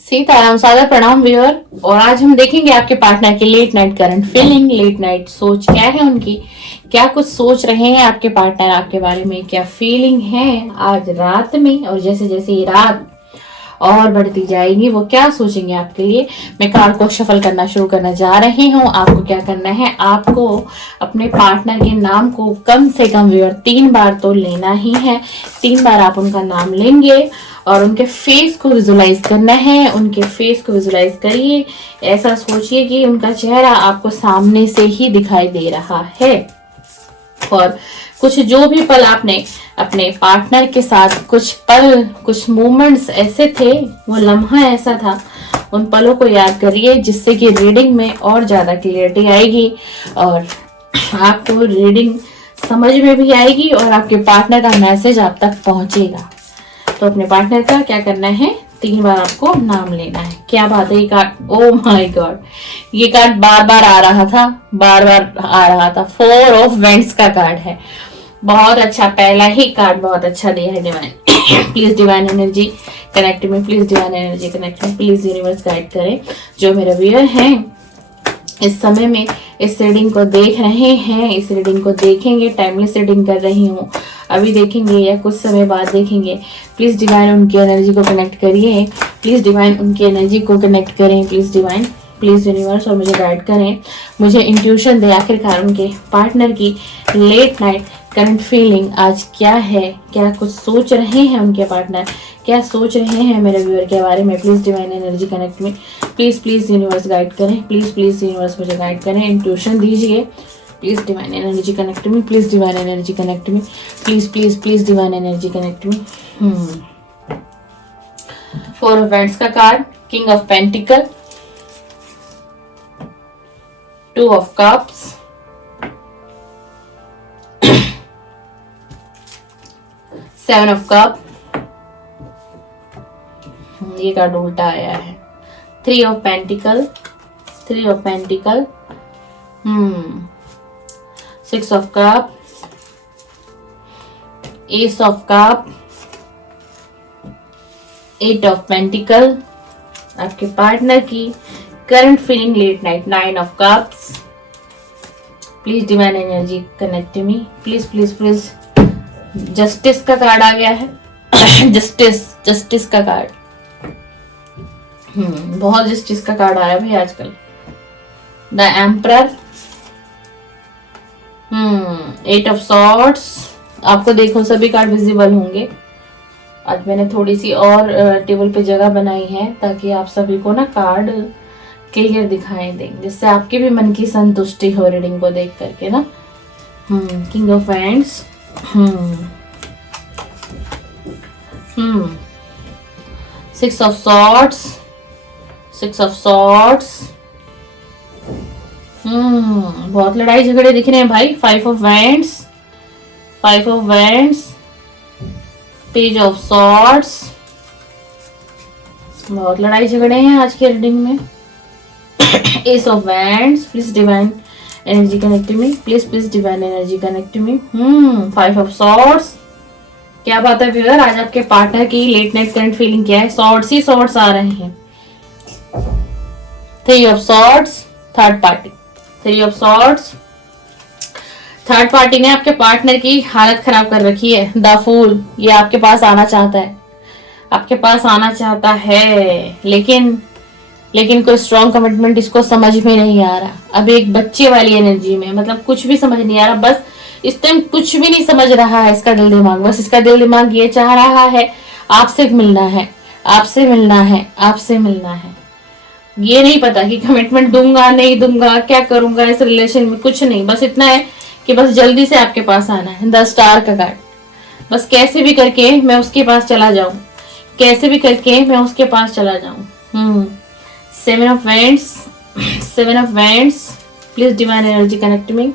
सीताराम सादर प्रणाम व्यूअर। और आज हम देखेंगे आपके पार्टनर की late night current feeling, late night सोच क्या है उनकी, क्या कुछ सोच रहे हैं आपके पार्टनर आपके बारे में, क्या फीलिंग है आज रात में, और जैसे जैसे ये रात और बढ़ती जाएगी वो क्या सोचेंगे आपके लिए। मैं कार्ड को शफल करना शुरू करना जा रही हूँ। आपको क्या करना है, आपको अपने पार्टनर के नाम को कम से कम व्यूअर 3 बार तो लेना ही है। 3 बार आप उनका नाम लेंगे और उनके फेस को विजुलाइज करना है। उनके फेस को विजुलाइज करिए, ऐसा सोचिए कि उनका चेहरा आपको सामने से ही दिखाई दे रहा है। और कुछ जो भी पल आपने अपने पार्टनर के साथ, कुछ पल, कुछ मोमेंट्स ऐसे थे, वो लम्हा ऐसा था, उन पलों को याद करिए जिससे कि रीडिंग में और ज्यादा क्लियरिटी आएगी और आपको रीडिंग समझ में भी आएगी और आपके पार्टनर का मैसेज आप तक पहुंचेगा। तो अपने पार्टनर का क्या करना है, 3 बार आपको नाम लेना है। क्या बात है, ये कार्ड, ओ माय गॉड, ये कार्ड बार बार आ रहा था, बार बार आ रहा था। 4 ऑफ वेंट्स का कार्ड है। बहुत अच्छा, पहला ही कार्ड बहुत अच्छा दिया है divine. Please divine energy connect में, प्लीज डिवाइन एनर्जी कनेक्ट में, प्लीज यूनिवर्स गाइड करें। जो मेरे व्यूअर हैं इस समय में इस रीडिंग को देख रहे हैं, इस रीडिंग को देखेंगे, टाइमलेस रीडिंग कर रही हूँ, अभी देखेंगे या कुछ समय बाद देखेंगे, प्लीज डिवाइन उनकी एनर्जी को कनेक्ट करिए। प्लीज डिवाइन उनकी एनर्जी को कनेक्ट करें। प्लीज डिवाइन, प्लीज यूनिवर्स, और मुझे गाइड करें, मुझे इंट्यूशन दे आखिरकार उनके पार्टनर की लेट नाइट करंट फीलिंग आज क्या है, क्या कुछ सोच रहे हैं उनके पार्टनर, क्या सोच रहे हैं मेरे व्यूअर के बारे में। प्लीज डिवाइन एनर्जी कनेक्ट में, प्लीज प्लीज यूनिवर्स गाइड करें, प्लीज प्लीज यूनिवर्स मुझे गाइड करें, इंट्यूशन दीजिए। प्लीज डिवाइन एनर्जी कनेक्ट में, प्लीज डिवाइन एनर्जी कनेक्ट में, please please please divine energy connect में। 4 ऑफ वैंड्स का card, king of pentacle, 2 of cups, 7 of cup, ये card उल्टा आया है, 3 of pentacle, 3 of pentacle, 6 of cup, S of cup, 8 of pentacle. आपके partner की current feeling late night, 9 of cups. Please divine energy connect me, please please please. Justice का card आ गया है। जस्टिस का कार्ड, बहुत जस्टिस का card आया भाई आजकल। The emperor, 8 of swords. आपको देखो सभी कार्ड विजिबल होंगे। आज मैंने थोड़ी सी और टेबल पे जगह बनाई है ताकि आप सभी को ना कार्ड क्लियर दिखाई दें, जिससे आपके भी मन की संतुष्टि हो रीडिंग को देख करके ना। King of wands, 6 of swords, 6 of swords. बहुत लड़ाई झगड़े दिख रहे हैं भाई। 5 of wands, 5 of wands, page of swords. बहुत लड़ाई झगड़े हैं आज के रीडिंग में। Ace of wands, please divine energy connect में, please please divine energy connect में। 5 ऑफ सॉर्ड्स। क्या बात है व्यूअर, आज आपके पार्टनर की लेट नाइट करंट फीलिंग क्या है। सॉर्ड्स ही सॉर्ड्स आ रहे हैं। 3 of swords, third party, 3 of swords. Third party ने आपके पार्टनर की हालत खराब कर रखी है। द फूल, ये आपके पास आना चाहता है, आपके पास आना चाहता है, लेकिन कोई स्ट्रॉन्ग कमिटमेंट इसको समझ में नहीं आ रहा। अब एक बच्चे वाली एनर्जी में, मतलब कुछ भी समझ नहीं आ रहा। बस इस टाइम कुछ भी नहीं समझ रहा है इसका दिल दिमाग। बस इसका दिल दिमाग ये चाह रहा है आपसे मिलना है, आपसे मिलना है, आपसे मिलना है। ये नहीं पता कि कमिटमेंट दूंगा नहीं दूंगा, क्या करूंगा इस रिलेशन में, कुछ नहीं। बस इतना है कि बस जल्दी से आपके पास आना है। द स्टार का कार्ड, बस कैसे भी करके मैं उसके पास चला जाऊं, कैसे भी करके मैं उसके पास चला जाऊं। 7 of wands, 7 of wands. Please divine energy connect में।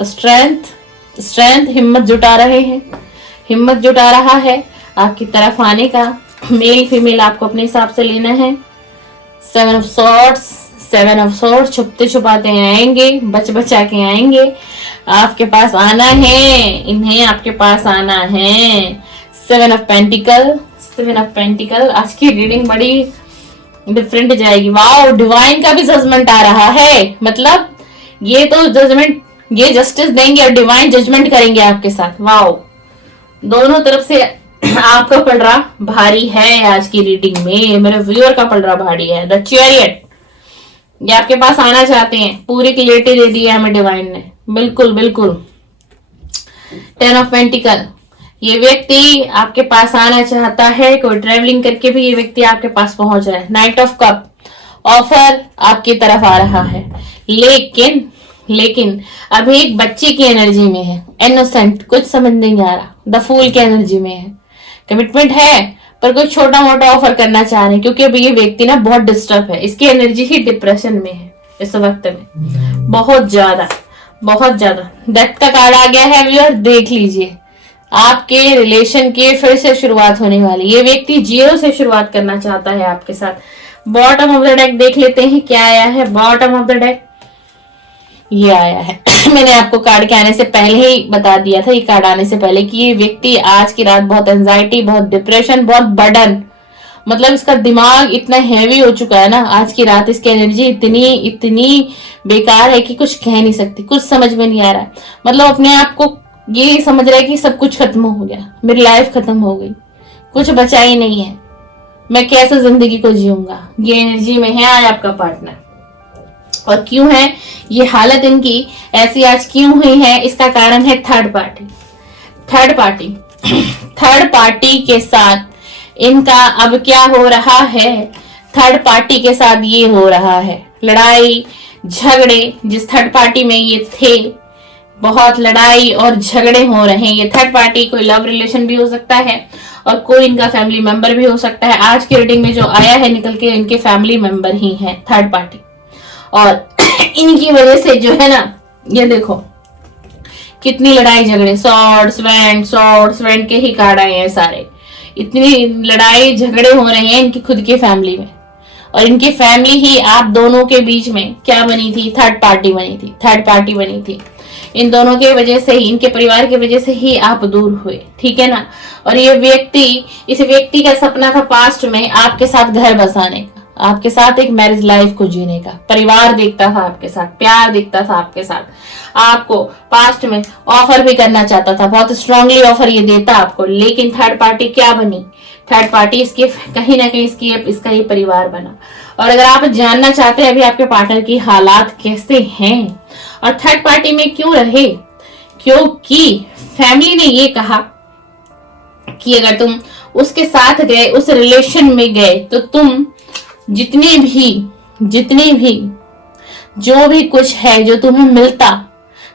स्ट्रेंथ, स्ट्रेंथ, हिम्मत जुटा रहे हैं, हिम्मत जुटा रहा है आपकी तरफ आने का। मेल फीमेल आपको अपने हिसाब से लेना है। 7 ऑफ सॉर्ड्स, 7 ऑफ सॉर्ड्स। छुपते छुपाते आएंगे, बच बचा के आएंगे, आपके पास आना है, इन्हें आपके पास आना है। 7 ऑफ पेंटिकल, 7 ऑफ पेंटिकल। आज की रीडिंग बड़ी डिफरेंट जाएगी। वाओ, डिवाइन का भी जजमेंट आ रहा है, मतलब ये तो जजमेंट, ये जस्टिस देंगे और डिवाइन जजमेंट करेंगे आपके साथ। वाओ, दोनों तरफ से आपका पड़ रहा भारी है आज की रीडिंग में, मेरे व्यूअर का पड़ रहा भारी है। द चैरियट, ये आपके पास आना चाहते हैं, पूरी क्लियरिटी दे दी है हमें डिवाइन ने, बिल्कुल बिल्कुल। 10 ऑफ पेंटिकल, ये व्यक्ति आपके पास आना चाहता है, कोई ट्रेवलिंग करके भी ये व्यक्ति आपके पास पहुंच रहा है। नाइट ऑफ कप, ऑफर आपकी तरफ आ रहा है, लेकिन अभी एक बच्चे की एनर्जी में है, इनोसेंट, कुछ समझ नहीं आ रहा। द फूल की एनर्जी में है, कमिटमेंट है पर कोई छोटा मोटा ऑफर करना चाह रहे हैं, क्योंकि अभी ये व्यक्ति ना बहुत डिस्टर्ब है, इसकी एनर्जी ही डिप्रेशन में है इस वक्त में, बहुत ज्यादा बहुत ज्यादा। डेथ का कार्ड आ गया है व्यूअर, देख लीजिए आपके रिलेशन के फिर से शुरुआत होने वाली। ये व्यक्ति 0 से शुरुआत करना चाहता है आपके साथ। बॉटम ऑफ द डेक देख लेते हैं क्या आया है। बॉटम ऑफ द डेक ये आया है मैंने आपको कार्ड के आने से पहले ही बता दिया था, ये कार्ड आने से पहले, कि ये व्यक्ति आज की रात बहुत एंजाइटी, बहुत डिप्रेशन, बहुत बर्डन, मतलब इसका दिमाग इतना हैवी हो चुका है ना आज की रात, इसकी एनर्जी इतनी बेकार है कि कुछ कह नहीं सकती, कुछ समझ में नहीं आ रहा है। मतलब अपने आप को ये समझ रहा है कि सब कुछ खत्म हो गया, मेरी लाइफ खत्म हो गई, कुछ बचा ही नहीं है, मैं कैसे जिंदगी को जीऊंगा। ये एनर्जी में है आज आपका पार्टनर। और क्यों है ये हालत इनकी ऐसी आज क्यों हुई है, इसका कारण है थर्ड पार्टी। थर्ड पार्टी के साथ इनका अब क्या हो रहा है, थर्ड पार्टी के साथ ये हो रहा है लड़ाई झगड़े। जिस थर्ड पार्टी में ये थे, बहुत लड़ाई और झगड़े हो रहे हैं। ये थर्ड पार्टी कोई लव रिलेशन भी हो सकता है और कोई इनका फैमिली मेंबर भी हो सकता है। आज की रीडिंग में जो आया है निकल के, इनके फैमिली मेंबर ही है थर्ड पार्टी, और इनकी वजह से जो है ना, ये देखो कितनी लड़ाई झगड़े, सॉर्ड्स वेंट के ही कार्ड आए हैं सारे। इतनी लड़ाई झगड़े हो रहे हैं इनकी खुद की फैमिली में, और इनकी फैमिली ही आप दोनों के बीच में क्या बनी थी, थर्ड पार्टी बनी थी। इन दोनों के वजह से ही, इनके परिवार की वजह से ही आप दूर हुए, ठीक है ना। और ये व्यक्ति, इस व्यक्ति का सपना था पास्ट में आपके साथ घर बसाने का, आपके साथ एक मैरिज लाइफ को जीने का, परिवार देखता था आपके साथ, प्यार देखता था आपके साथ, आपको पास्ट में ऑफर भी करना चाहता था, बहुत स्ट्रांगली ऑफर ये देता आपको। लेकिन थर्ड पार्टी क्या बनी, थर्ड पार्टी इसके कहीं ना कहीं इसका ये परिवार बना। और अगर आप जानना चाहते हैं अभी आपके पार्टनर की हालात कैसे हैं और थर्ड पार्टी में क्यों रहे, क्योंकि फैमिली ने ये कहा कि अगर तुम उसके साथ गए, उस रिलेशन में गए, तो तुम जितने भी जो भी कुछ है जो तुम्हें मिलता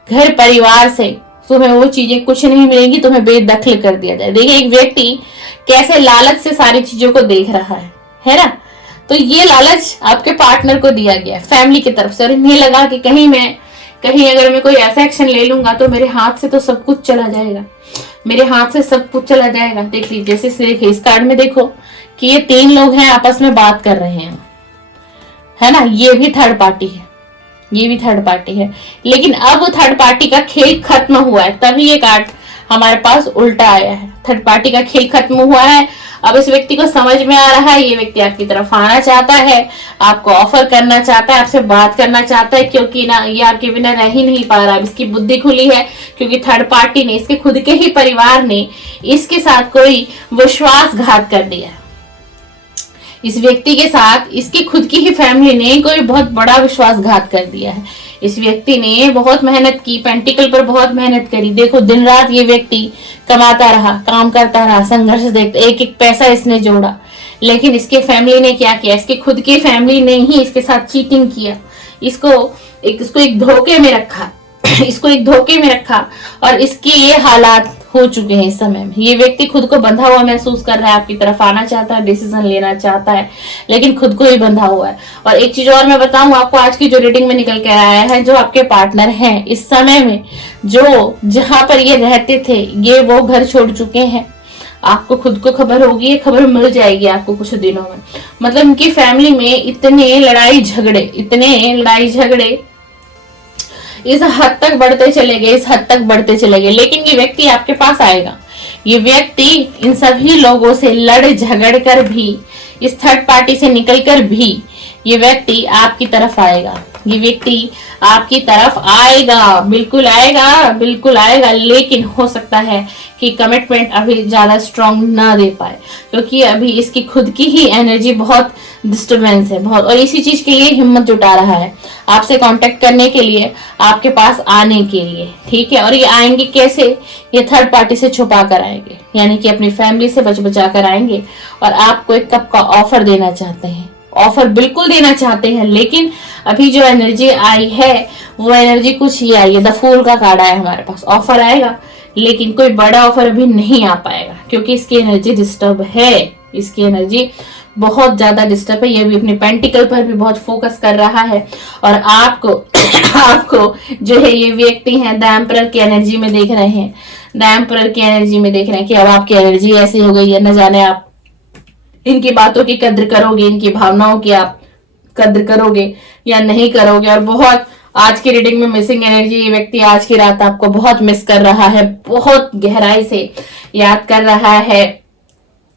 घर परिवार से, तुम्हें वो चीजें कुछ नहीं मिलेंगी, तुम्हें बेदखल कर दिया जाए। देखिए एक व्यक्ति कैसे लालच से सारी चीजों को देख रहा है ना। तो ये लालच आपके पार्टनर को दिया गया फैमिली की तरफ से, और इन्हें लगा कि कहीं अगर मैं कोई ऐसा एक्शन ले लूंगा तो मेरे हाथ से तो सब कुछ चला जाएगा, मेरे हाथ से सब कुछ चला जाएगा। देख लीजिए, जैसे देखिए इस कार्ड में देखो कि ये 3 लोग हैं, आपस में बात कर रहे हैं, है ना। ये भी थर्ड पार्टी है, लेकिन अब थर्ड पार्टी का खेल खत्म हुआ है, तभी ये कार्ड हमारे पास उल्टा आया है। थर्ड पार्टी का खेल खत्म हुआ है, अब इस व्यक्ति को समझ में आ रहा है, ये व्यक्ति आपकी तरफ आना चाहता है, आपको ऑफर करना चाहता है, आपसे बात करना चाहता है, क्योंकि ना ये आपके बिना रह ही नहीं पा रहा। अब इसकी बुद्धि खुली है, क्योंकि थर्ड पार्टी ने, इसके खुद के ही परिवार ने इसके साथ कोई विश्वासघात कर दिया। इस व्यक्ति के साथ इसकी खुद की ही फैमिली ने कोई बहुत बड़ा विश्वासघात कर दिया है। इस व्यक्ति ने बहुत मेहनत की, पेंटिकल पर बहुत मेहनत करी। देखो दिन रात ये व्यक्ति कमाता रहा, काम करता रहा, संघर्ष देखता, एक एक पैसा इसने जोड़ा, लेकिन इसके फैमिली ने क्या किया, इसके खुद की फैमिली ने ही इसके साथ चीटिंग किया, इसको एक धोखे में रखा और इसकी ये हालात हो चुके हैं। इस समय में ये व्यक्ति खुद को बंधा हुआ महसूस कर रहा है, आपकी तरफ आना चाहता है, डिसीजन लेना चाहता है, लेकिन खुद को ही बंधा हुआ है। और एक चीज और मैं बताऊं आपको, आज की जो रीडिंग में निकल के आया है, जो आपके पार्टनर हैं इस समय में, जो जहां पर ये रहते थे, ये वो घर छोड़ चुके हैं। आपको खुद को खबर होगी, खबर मिल जाएगी आपको कुछ दिनों में। मतलब इनकी फैमिली में इतने लड़ाई झगड़े इस हद तक बढ़ते चले गए, लेकिन ये व्यक्ति आपके पास आएगा। ये व्यक्ति इन सभी लोगों से लड़ झगड़ कर भी इस थर्ड पार्टी से निकलकर भी ये व्यक्ति आपकी तरफ आएगा, ये व्यक्ति आपकी तरफ आएगा, बिल्कुल आएगा, बिल्कुल आएगा। लेकिन हो सकता है कि कमिटमेंट अभी ज्यादा स्ट्रांग ना दे पाए, क्योंकि अभी इसकी खुद की ही एनर्जी बहुत डिस्टर्बेंस है बहुत, और इसी चीज के लिए हिम्मत जुटा रहा है आपसे कांटेक्ट करने के लिए, आपके पास आने के लिए, ठीक है। और ये आएंगे कैसे? ये थर्ड पार्टी से छुपा कर आएंगे, यानी कि अपनी फैमिली से बचा कर आएंगे और आपको एक कप का ऑफर देना चाहते हैं, ऑफर बिल्कुल देना चाहते हैं। लेकिन अभी जो एनर्जी आई है वो एनर्जी कुछ ही आई है, द फूल का कार्ड आया हमारे पास। ऑफर आएगा लेकिन कोई बड़ा ऑफर अभी नहीं आ पाएगा, क्योंकि इसकी एनर्जी डिस्टर्ब है, इसकी एनर्जी बहुत ज्यादा डिस्टर्ब है। ये भी अपने पेंटिकल पर भी बहुत फोकस कर रहा है, और आपको आपको जो है ये व्यक्ति है द एम्परर की एनर्जी में देख रहे हैं, द एम्परर की एनर्जी में देख रहे हैं कि अब आपकी एनर्जी ऐसी हो गई है, न जाने आप इनकी बातों की कद्र करोगे, इनकी भावनाओं की आप कद्र करोगे या नहीं करोगे। और बहुत आज की रीडिंग में मिसिंग एनर्जी, ये व्यक्ति आज की रात आपको बहुत मिस कर रहा है, बहुत गहराई से याद कर रहा है।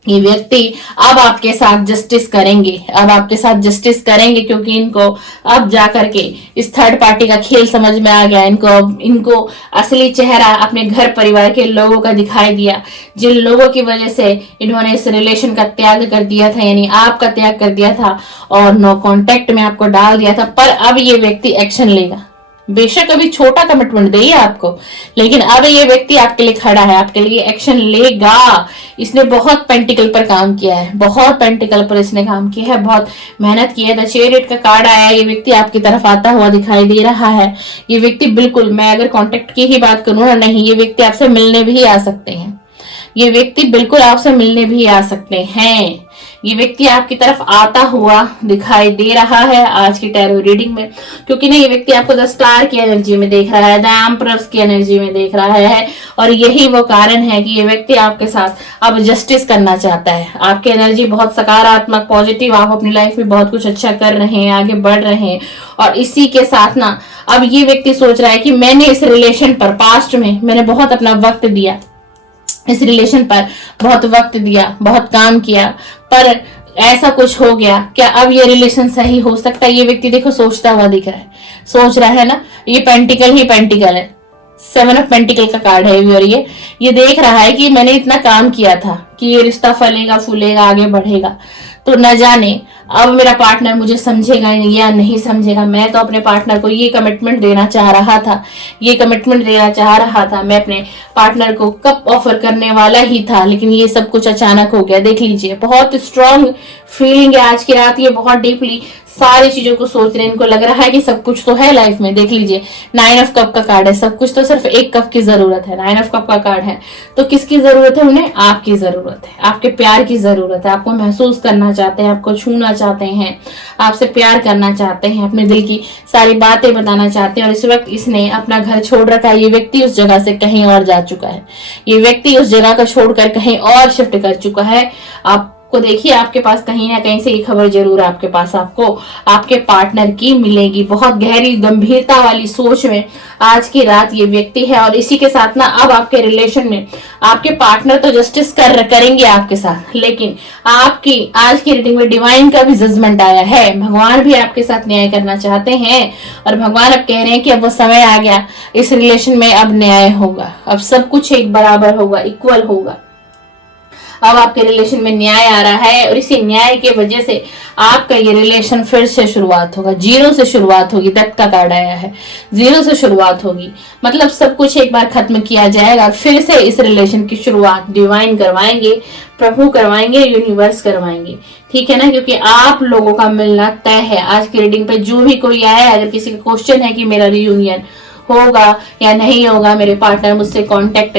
ये व्यक्ति अब आपके साथ जस्टिस करेंगे, अब आपके साथ जस्टिस करेंगे, क्योंकि इनको अब जाकर के इस थर्ड पार्टी का खेल समझ में आ गया। इनको असली चेहरा अपने घर परिवार के लोगों का दिखाई दिया, जिन लोगों की वजह से इन्होंने इस रिलेशन का त्याग कर दिया था, यानी आपका त्याग कर दिया था और नो कांटेक्ट में आपको डाल दिया था। पर अब ये व्यक्ति एक्शन लेगा, बेशक अभी छोटा कमिटमेंट दे आपको, लेकिन अब ये व्यक्ति आपके लिए खड़ा है, आपके लिए एक्शन लेगा। इसने बहुत पेंटिकल पर काम किया है, बहुत पेंटिकल पर इसने काम किया है, बहुत मेहनत की है। द चैरियट का कार्ड आया है, ये व्यक्ति आपकी तरफ आता हुआ दिखाई दे रहा है। ये व्यक्ति बिल्कुल, मैं अगर कांटेक्ट की ही बात करूं ना, नहीं, ये व्यक्ति आपसे मिलने भी आ सकते हैं, ये व्यक्ति बिल्कुल आपसे मिलने भी आ सकते हैं। ये व्यक्ति आपकी तरफ आता हुआ दिखाई दे रहा है आज की टैरो रीडिंग में, क्योंकि ना ये व्यक्ति आपको द स्टार की एनर्जी में देख रहा है, द एम्परर्स की एनर्जी में देख रहा है। और यही वो कारण है कि ये व्यक्ति आपके साथ अब जस्टिस करना चाहता है। आपकी एनर्जी बहुत सकारात्मक, पॉजिटिव, आप अपनी लाइफ में बहुत कुछ अच्छा कर रहे हैं, आगे बढ़ रहे हैं। और इसी के साथ ना अब ये व्यक्ति सोच रहा है कि मैंने इस रिलेशन पर पास्ट में मैंने बहुत अपना वक्त दिया, इस रिलेशन पर बहुत वक्त दिया, बहुत काम किया, पर ऐसा कुछ हो गया, क्या अब ये रिलेशन सही हो सकता है? ये व्यक्ति देखो सोचता हुआ दिख रहा है, सोच रहा है ना, ये पेंटिकल ही पेंटिकल है, 7 ऑफ पेंटिकल का कार्ड है। और ये देख रहा है कि मैंने इतना काम किया था कि ये रिश्ता फलेगा फूलेगा आगे बढ़ेगा, तो न जाने अब मेरा पार्टनर मुझे समझेगा या नहीं समझेगा। मैं तो अपने पार्टनर को ये कमिटमेंट देना चाह रहा था, ये कमिटमेंट देना चाह रहा था, मैं अपने पार्टनर को कब ऑफर करने वाला ही था, लेकिन ये सब कुछ अचानक हो गया। देख लीजिए, बहुत स्ट्रांग फीलिंग है आज की रात, ये बहुत डीपली सारी चीजों को सोच रहे हैं। इनको लग रहा है कि सब कुछ तो है लाइफ में। देख लीजिए, 9 ऑफ कप का कार्ड है, सब कुछ तो सिर्फ एक कप की जरूरत है। 9 ऑफ कप का कार्ड है, तो किसकी जरूरत है उन्हें? आपकी जरूरत है, आपके प्यार की जरूरत है। आपको महसूस करना चाहते हैं, आपको छूना चाहते हैं, आपसे प्यार करना चाहते हैं, अपने दिल की सारी बातें बताना चाहते हैं। और इस वक्त इसने अपना घर छोड़ रखा है, ये व्यक्ति उस जगह से कहीं और जा चुका है, ये व्यक्ति उस जगह को छोड़कर कहीं और शिफ्ट कर चुका है। आप को देखिए, आपके पास कहीं ना कहीं से ये खबर जरूर आपके पास आपको आपके पार्टनर की मिलेगी। बहुत गहरी गंभीरता वाली सोच में आज की रात ये व्यक्ति है। और इसी के साथ ना अब आपके रिलेशन में आपके पार्टनर तो जस्टिस करेंगे आपके साथ, लेकिन आपकी आज की रीडिंग में डिवाइन का भी जजमेंट आया है। भगवान भी आपके साथ न्याय करना चाहते हैं, और भगवान अब कह रहे हैं कि अब वो समय आ गया, इस रिलेशन में अब न्याय होगा, अब सब कुछ एक बराबर होगा, इक्वल होगा। अब आपके रिलेशन में न्याय आ रहा है, और इसी न्याय की वजह से आपका ये रिलेशन फिर से शुरुआत होगा, 0 से शुरुआत होगी। डेथ का कार्ड आया है, 0 से शुरुआत होगी, मतलब सब कुछ एक बार खत्म किया जाएगा, फिर से इस रिलेशन की शुरुआत डिवाइन करवाएंगे, प्रभु करवाएंगे, यूनिवर्स करवाएंगे, ठीक है ना। क्योंकि आप लोगों का मिलना तय है। आज की रीडिंग पे जो भी कोई आया, अगर किसी का क्वेश्चन है कि मेरा रियूनियन होगा या नहीं होगा, मेरे पार्टनर मुझसे कांटेक्ट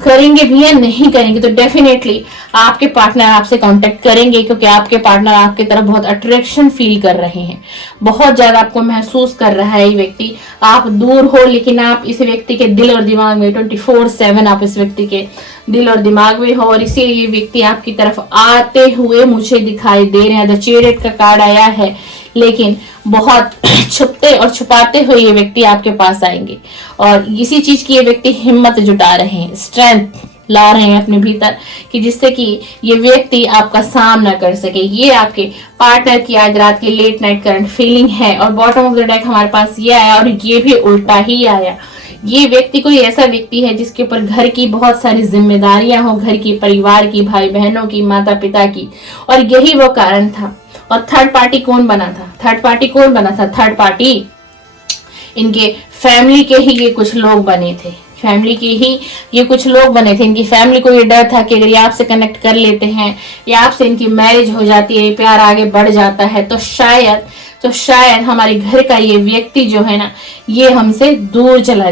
करेंगे भी या नहीं करेंगे, तो डेफिनेटली आपके पार्टनर आपसे कांटेक्ट करेंगे, क्योंकि आपके पार्टनर आपकी तरफ बहुत अट्रैक्शन फील कर रहे हैं, बहुत ज्यादा आपको महसूस कर रहा है ये व्यक्ति। आप दूर हो लेकिन आप इस व्यक्ति के दिल और दिमाग में 24/7 आप इस व्यक्ति के दिल और दिमाग में हो, और इसीलिए ये व्यक्ति आपकी तरफ आते हुए मुझे दिखाई दे रहे हैं। द चैरियट का कार्ड आया है, लेकिन बहुत छुपते और छुपाते हुए ये व्यक्ति आपके पास आएंगे, और इसी चीज की ये व्यक्ति हिम्मत जुटा रहे हैं, स्ट्रेंथ ला रहे हैं अपने भीतर कि जिससे कि ये व्यक्ति आपका सामना कर सके। ये आपके पार्टनर की आज रात की लेट नाइट करंट फीलिंग है। और बॉटम ऑफ द डेक हमारे पास ये आया और ये भी उल्टा ही आया। ये व्यक्ति कोई ऐसा व्यक्ति है जिसके ऊपर घर की बहुत सारी जिम्मेदारियां हो, घर की, परिवार की, भाई बहनों की, माता पिता की, और यही वो कारण था। और थर्ड पार्टी कौन बना था? थर्ड पार्टी इनके फैमिली के ही ये कुछ लोग बने थे। फैमिली के ही ये कुछ लोग बने थे। इनकी फैमिली को ये डर था कि अगर ये आपसे कनेक्ट कर लेते हैं या आपसे इनकी मैरिज हो जाती है, प्यार आगे बढ़ जाता है, तो शायद हमारे घर का ये व्यक्ति जो है ना, ये हमसे दूर चला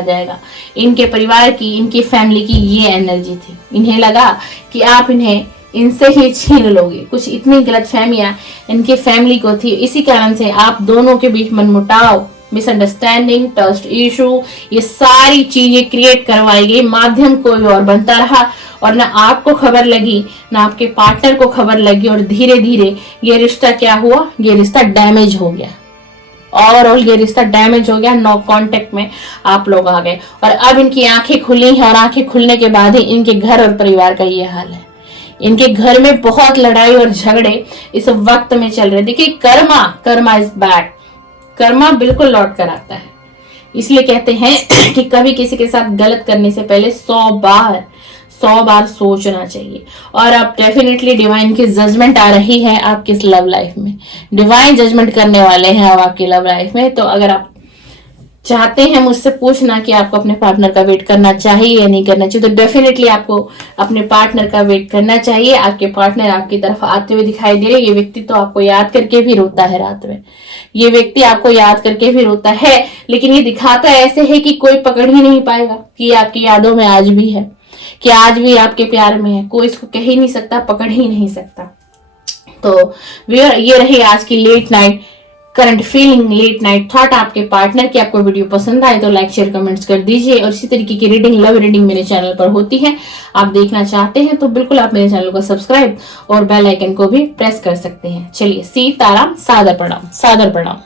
जाएगा। इनके परिवार की, इनकी फैमिली की ये एनर्जी थी। इन्हें लगा कि आप इन्हें इनसे ही छीन लोगे। कुछ इतनी गलतफहमियां इनकी फैमिली को थी। इसी कारण से आप दोनों के बीच मनमुटाव, मिसअंडरस्टैंडिंग, ट्रस्ट इशू, ये सारी चीजें क्रिएट करवाई गई। माध्यम कोई और बनता रहा और ना आपको खबर लगी, ना आपके पार्टनर को खबर लगी, और धीरे धीरे ये रिश्ता क्या हुआ? ये रिश्ता डैमेज हो गया। ओवरऑल ये रिश्ता डैमेज हो गया। नो कांटेक्ट में आप लोग आ गए और अब इनकी आंखें खुली हैं, और आंखें खुलने के बाद ही इनके घर और परिवार का ये हाल है। इनके घर में बहुत लड़ाई और झगड़े इस वक्त में चल रहे। देखिए, कर्मा इज बैड। कर्मा बिल्कुल लौट कर आता है। इसलिए कहते हैं कि कभी किसी के साथ गलत करने से पहले 100 बार सोचना चाहिए। और अब डेफिनेटली डिवाइन की जजमेंट आ रही है आपकी इस लव लाइफ में। डिवाइन जजमेंट करने वाले हैं अब आपकी लव लाइफ में। तो अगर आप चाहते हैं मुझसे पूछना कि आपको अपने पार्टनर का वेट करना चाहिए या नहीं करना चाहिए, तो डेफिनेटली आपको अपने पार्टनर का वेट करना चाहिए। आपके पार्टनर आपकी तरफ आते हुए दिखाई दे रहे। ये व्यक्ति तो आपको याद करके भी रोता है रात में। ये व्यक्ति आपको याद करके भी रोता है, लेकिन ये दिखाता ऐसे है कि कोई पकड़ ही नहीं पाएगा कि आपकी यादों में आज भी है, कि आज भी आपके प्यार में है। कोई इसको कह ही नहीं सकता, पकड़ ही नहीं सकता। तो ये रही आज की late night current feeling, late night thought आपके पार्टनर की। आपको वीडियो पसंद आए तो लाइक, शेयर, कमेंट्स कर दीजिए। और इसी तरीके की रीडिंग, लव रीडिंग मेरे चैनल पर होती है। आप देखना चाहते हैं तो बिल्कुल आप मेरे चैनल को सब्सक्राइब और बेल आइकन को भी प्रेस कर सकते हैं। चलिए, सीताराम, सादर प्रणाम।